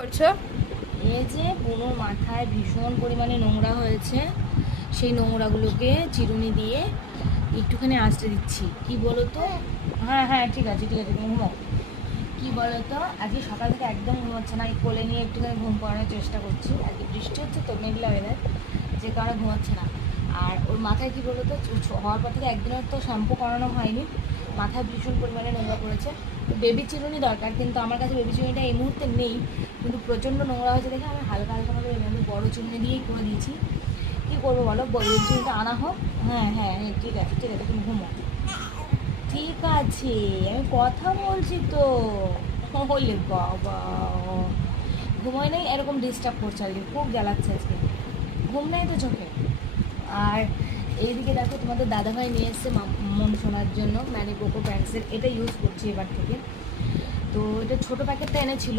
করছো? এই যে বুনোর মাথায় ভীষণ পরিমাণে নোংরা হয়েছে, সেই নোংরাগুলোকে চিরুনি দিয়ে একটুখানি আঁচড়ে দিচ্ছি। কি বলো তো? হ্যাঁ হ্যাঁ, ঠিক আছে ঠিক আছে, তুমি ঘুমাও। কী বলো তো, আজকে সকাল থেকে একদম ঘুমাচ্ছে না। এই কোলে নিয়ে একটুখানি ঘুম পাড়ানোর চেষ্টা করছি। আজকে বৃষ্টি হচ্ছে তো, মেঘলা ওয়েদার, যে কারণে ঘুমাচ্ছে না। আর ওর মাথায় কী বলো তো, হওয়ার পর থেকে একদিনের তো শ্যাম্পু করানো হয়নি, মাথায় ভীষণ পরিমাণে নোংরা পড়েছে। বেবি চিরুনি দরকার, কিন্তু আমার কাছে বেবি চিরুনিটা এই মুহূর্তে নেই। কিন্তু প্রচণ্ড নোংরা হয়েছে দেখে আমি হালকা হালকাভাবে এভাবে বড় চিরুনি দিয়েই করে দিয়েছি। কী করবো বলো, বেবি চিরুনিটা আনা হোক। হ্যাঁ হ্যাঁ হ্যাঁ, ঠিক আছে ঠিক আছে, তুমি ঘুমো। ঠিক আছে, আমি কথা বলছি তো। হলে বাবা, ঘুমোয় নেই, এরকম ডিস্টার্ব করছে আজকে, খুব জ্বালাচ্ছে আজকে, ঘুম নেই তো চোখে। আর এইদিকে দেখো, তোমাদের দাদাভাই নিয়ে এসছে মন শোনার জন্য ম্যানি পোকো প্যান্টসের, এটা ইউজ করছি এবার থেকে। তো এটা ছোটো প্যাকেটটা এনেছিল,